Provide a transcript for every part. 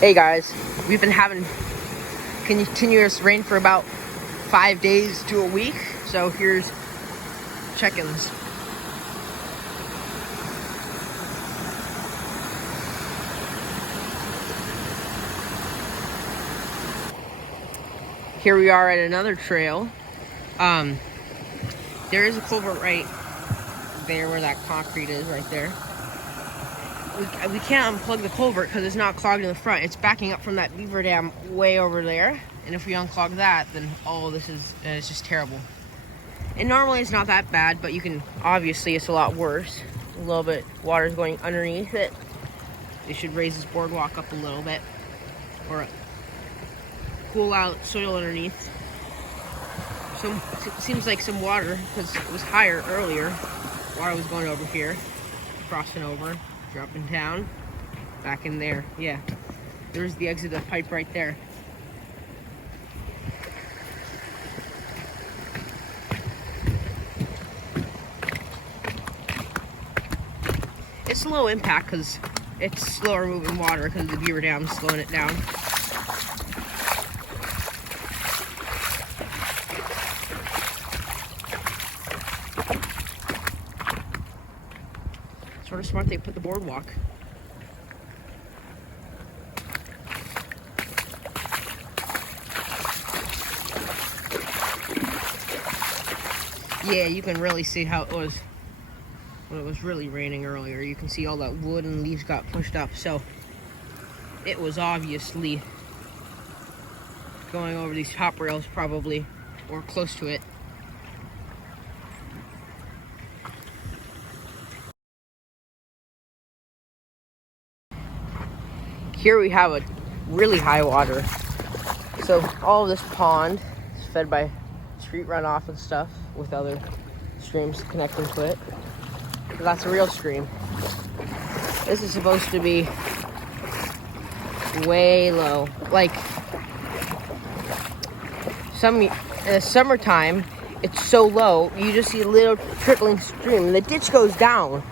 Hey guys, we've been having continuous rain for about 5 days to a week, so here's check-ins. Here we are at another trail. There is a culvert right there where that concrete is right there. We can't unplug the culvert because it's not clogged in the front. It's backing up from that beaver dam way over there. And if we unclog that, then all this is it's just terrible. And normally it's not that bad, but you can, obviously it's a lot worse. A little bit, water's going underneath it. They should raise this boardwalk up a little bit. Or cool out soil underneath. It seems like some water, because it was higher earlier. Water was going over here, crossing over, dropping down, back in there. Yeah, there's the exit of the pipe right there. It's low impact because it's slower moving water because the beaver dam is slowing it down. Sort of smart they put the boardwalk. Yeah, you can really see how it was when it was really raining earlier. You can see all that wood and leaves got pushed up, so it was obviously going over these top rails probably, or close to it. Here we have a really high water. So all of this pond is fed by street runoff and stuff with other streams connecting to it. So that's a real stream. This is supposed to be way low. Like in the summertime, it's so low, you just see a little trickling stream. And the ditch goes down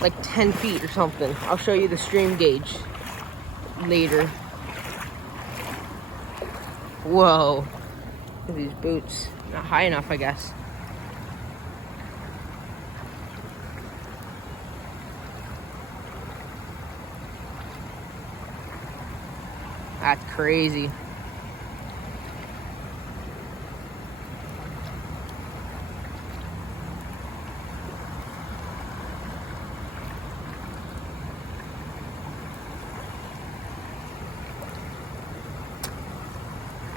like 10 feet or something. I'll show you the stream gauge later. Whoa. Look at these boots. Not high enough, I guess. That's crazy.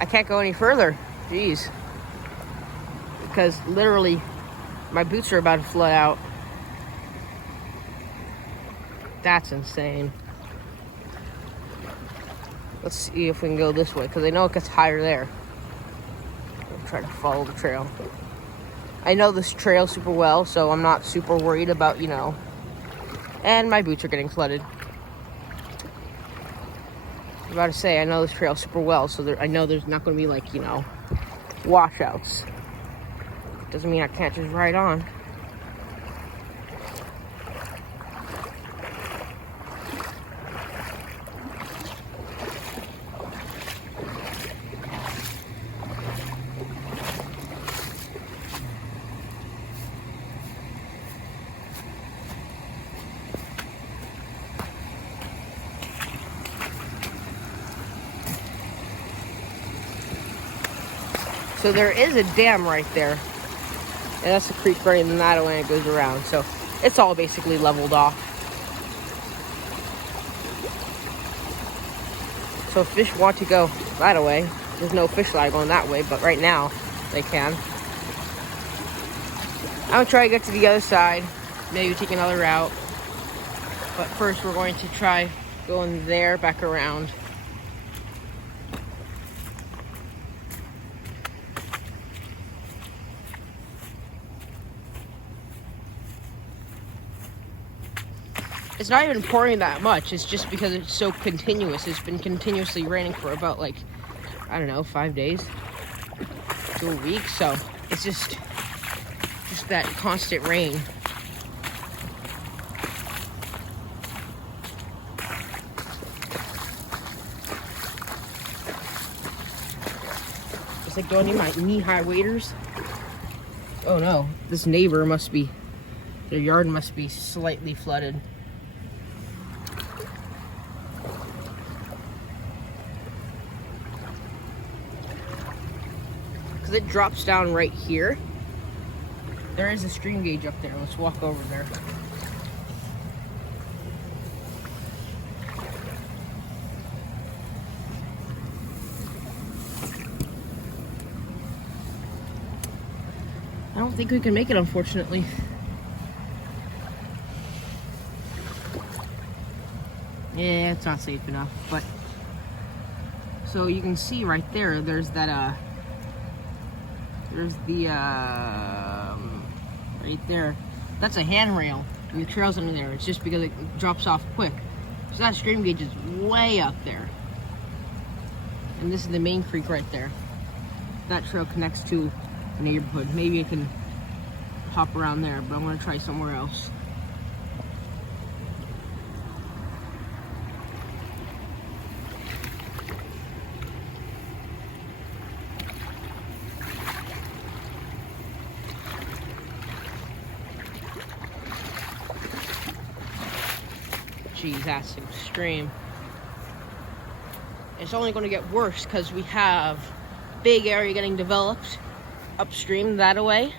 I can't go any further. Jeez. Because literally my boots are about to flood out. That's insane. Let's see if we can go this way, because I know it gets higher there. I'll try to follow the trail. I know this trail super well, so I'm not super worried about, and my boots are getting flooded. I was about to say, I know this trail super well, so I know there's not going to be, washouts. Doesn't mean I can't just ride on. So there is a dam right there. And that's the creek running that way and it goes around. So it's all basically leveled off. So if fish want to go that way, there's no fish line going that way, but right now they can. I'm gonna try to get to the other side, maybe take another route. But first we're going to try going there, back around. It's not even pouring that much. It's just because it's so continuous. It's been continuously raining for about 5 days to a week. So it's just that constant rain. like, do I need my knee-high waders? Oh no, this neighbor must be, their yard must be slightly flooded. Because it drops down right here. There is a stream gauge up there. Let's walk over there. I don't think we can make it, unfortunately. Yeah, it's not safe enough, but so you can see right there, there's that there's the right there, that's a handrail, and the trail's under there. It's just because it drops off quick. So that stream gauge is way up there, and this is the main creek right there. That trail connects to the neighborhood. Maybe I can hop around there, but I'm going to try somewhere else. Geez, that's extreme. It's only going to get worse because we have big area getting developed upstream that away,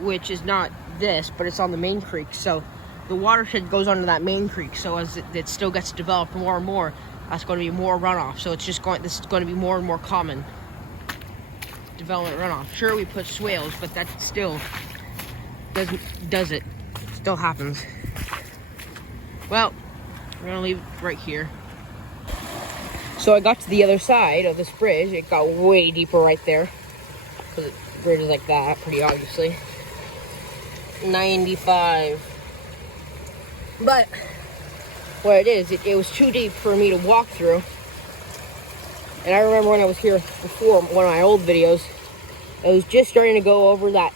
which is not this, but it's on the main creek. So the watershed goes under that main creek. So as it still gets developed more and more, that's going to be more runoff. So it's just going. This is going to be more and more common development runoff. Sure, we put swales, but that still does it. Still happens. Well, we're gonna leave it right here. So I got to the other side of this bridge. It got way deeper right there. Because the bridge is like that, pretty obviously. 95. But what it is, it was too deep for me to walk through. And I remember when I was here before, one of my old videos, it was just starting to go over that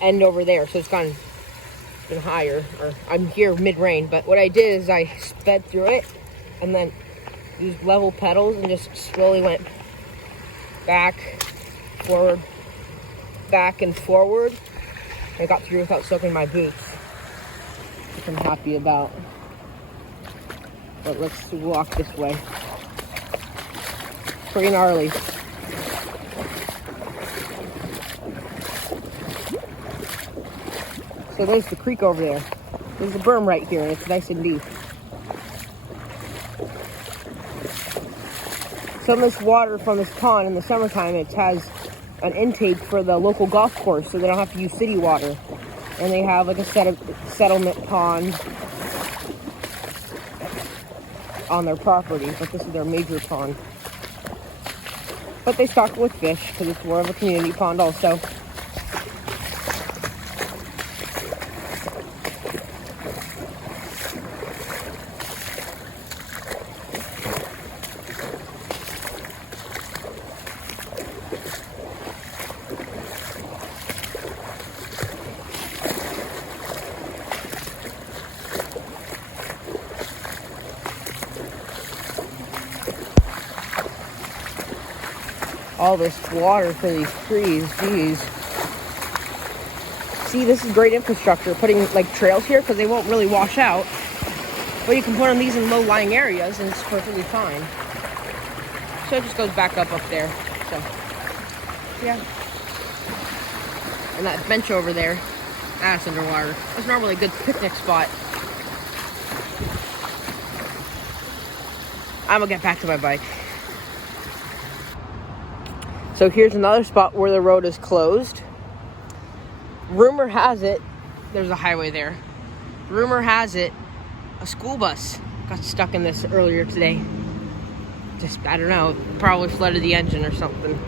end over there. So it's been higher, or I'm here mid-rain. But what I did is I sped through it and then used level pedals and just slowly went back, forward, back and forward. I got through without soaking my boots, which I'm happy about. But let's walk this way. Pretty gnarly. So there's the creek over there. There's a berm right here, and it's nice and deep. Some of this water from this pond in the summertime, it has an intake for the local golf course, so they don't have to use city water. And they have like a settlement pond on their property, but this is their major pond. But they stock it with fish because it's more of a community pond also. All this water for these trees, geez. See, this is great infrastructure, putting like trails here because they won't really wash out. But you can put on these in low-lying areas and it's perfectly fine. So it just goes back up there. So, yeah. And that bench over there, that's underwater. It's normally a good picnic spot. I'm gonna get back to my bike. So here's another spot where the road is closed. Rumor has it, there's a highway there. Rumor has it, a school bus got stuck in this earlier today. Just, I don't know, probably flooded the engine or something.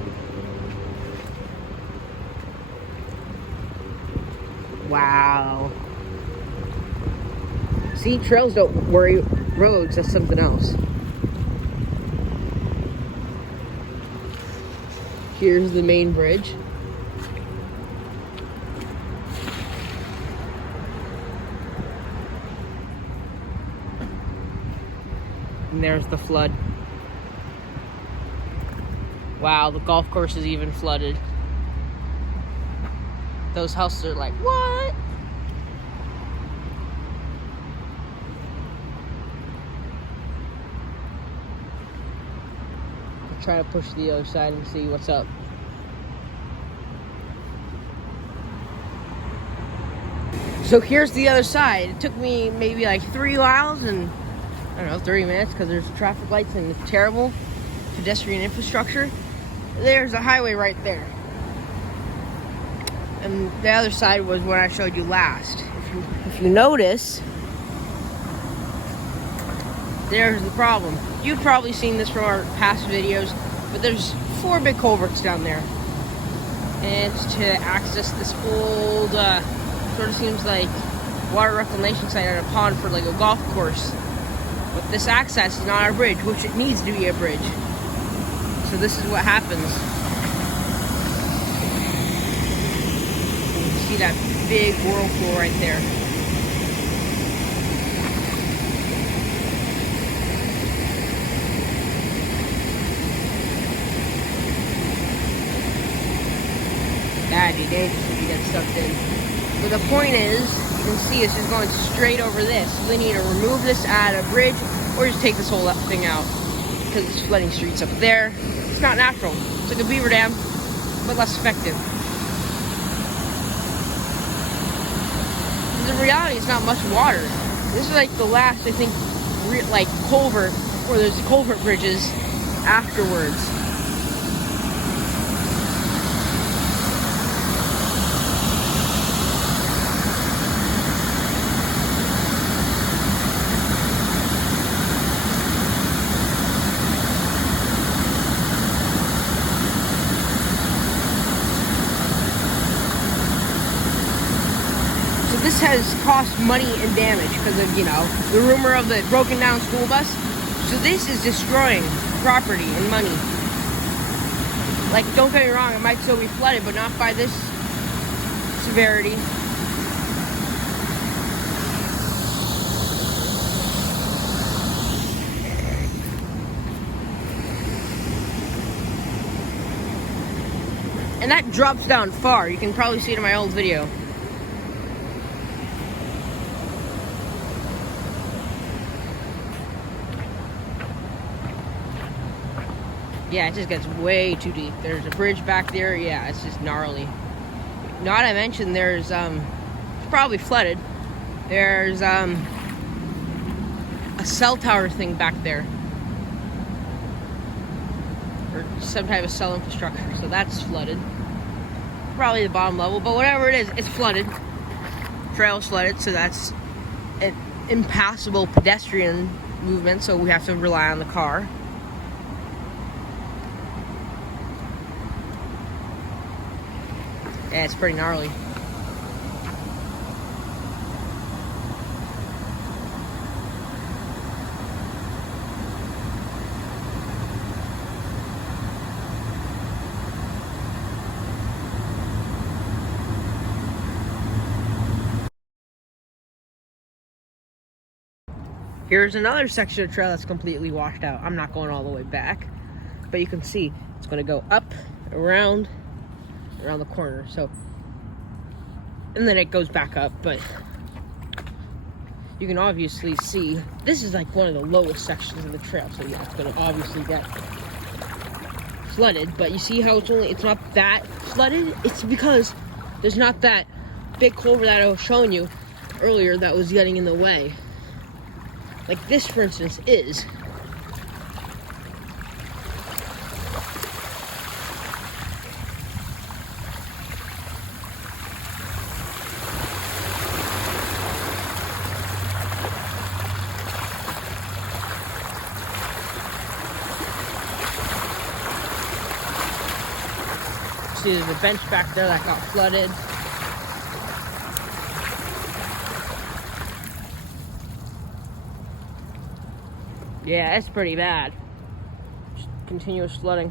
Wow. See, trails don't worry roads, that's something else. Here's the main bridge. And there's the flood. Wow, the golf course is even flooded. Those houses are like, what? I'll try to push the other side and see what's up. So here's the other side. It took me maybe like 3 miles and, I don't know, 30 minutes because there's traffic lights and it's terrible pedestrian infrastructure. There's a highway right there. And the other side was what I showed you last. If you notice, there's the problem. You've probably seen this from our past videos, but there's 4 big culverts down there. And it's to access this old, sort of seems like water reclamation site on a pond for like a golf course. But this access is not a bridge, which it needs to be a bridge. So this is what happens. You see that big whirlpool right there. That'd be dangerous if you get sucked in. But the point is, you can see it's just going straight over this. So they need to remove this, add a bridge, or just take this whole thing out. Because it's flooding streets up there. It's not natural. It's like a beaver dam, but less effective. The reality is not much water. This is like the last, I think, like culvert, where there's culvert bridges afterwards. This has cost money and damage because of, you know, the rumor of the broken down school bus. So this is destroying property and money. Like, don't get me wrong, it might still be flooded, but not by this severity. And that drops down far. You can probably see it in my old video. Yeah, it just gets way too deep. There's a bridge back there. Yeah, it's just gnarly. Not to mention there's, it's probably flooded. There's, a cell tower thing back there. Or some type of cell infrastructure. So that's flooded. Probably the bottom level, but whatever it is, it's flooded. Trail's flooded, so that's an impassable pedestrian movement, so we have to rely on the car. Yeah, it's pretty gnarly. Here's another section of trail that's completely washed out. I'm not going all the way back, but you can see it's going to go up, around the corner. So, and then it goes back up, but you can obviously see this is like one of the lowest sections of the trail. So yeah, it's going to obviously get flooded, but you see how it's not that flooded? It's because there's not that big culvert that I was showing you earlier that was getting in the way. Like this, for instance, is. See, there's a bench back there that got flooded. Yeah, it's pretty bad. Just continuous flooding.